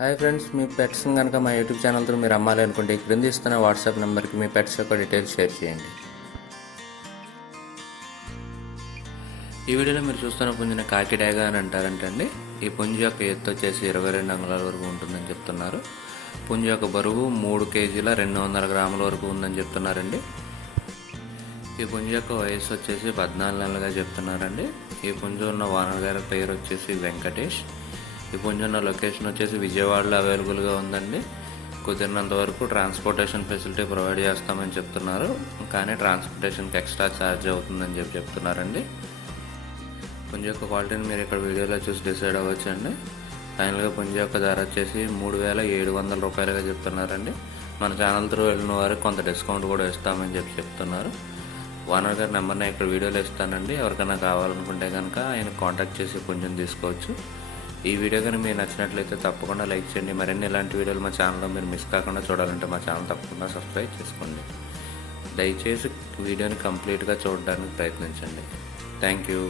Hi friends, మీ పెట్స్ని కనుక మా YouTube ఛానల్తో మీరు అమ్మాలి అనుకుంటే క్రింద ఇస్తున్న వాట్సాప్ నెంబర్కి మీ పెట్స్ యొక్క డీటెయిల్స్ షేర్ చేయండి. ఈ వీడియోలో మీరు చూస్తున్న పుంజుని కాకిడాగా అని అంటారంటండి. ఈ పుంజు యొక్క ఎత్తు వచ్చేసి 22 అంగుళాల వరకు ఉంటుందని చెప్తున్నారు. పుంజు యొక్క బరువు 3 కేజీల 200 గ్రాముల వరకు ఉందని చెప్తున్నారండి. ఈ పుంజు యొక్క వయసు వచ్చేసి 14 నెలలుగా చెప్తున్నారండి. ఈ పుంజు ఉన్న ఓనర్ గారి పేరు వచ్చేసి వెంకటేష్. ఈ పుంజు ఉన్న లొకేషన్ వచ్చేసి విజయవాడలో అవైలబుల్గా ఉందండి. కుదిరినంత వరకు ట్రాన్స్పోర్టేషన్ ఫెసిలిటీ ప్రొవైడ్ చేస్తామని చెప్తున్నారు, కానీ ట్రాన్స్పోర్టేషన్కి ఎక్స్ట్రా ఛార్జ్ అవుతుందని చెప్తున్నారండి. పుంజు యొక్క క్వాలిటీని మీరు ఇక్కడ వీడియోలో చూసి డిసైడ్ అవ్వచ్చండి. ఫైనల్గా పుంజు యొక్క ధర వచ్చేసి 3700 రూపాయలుగా చెప్తున్నారండి. మన ఛానల్ త్రూ వెళ్ళిన వారికి కొంత డిస్కౌంట్ కూడా ఇస్తామని చెప్తున్నారు. ఓనర్ గారి నెంబర్ని ఇక్కడ వీడియోలో ఇస్తానండి. ఎవరికైనా కావాలనుకుంటే కనుక ఆయన కాంటాక్ట్ చేసి పుంజుని తీసుకోవచ్చు. ఈ వీడియో కానీ మీకు నచ్చినట్లయితే తప్పకుండా లైక్ చేయండి. మరిన్ని ఇలాంటి వీడియోలు మా ఛానల్లో మీరు మిస్ కాకుండా చూడాలంటే మా ఛానల్ తప్పకుండా సబ్స్క్రైబ్ చేసుకోండి. దయచేసి వీడియోని కంప్లీట్గా చూడడానికి ప్రయత్నించండి. Thank you.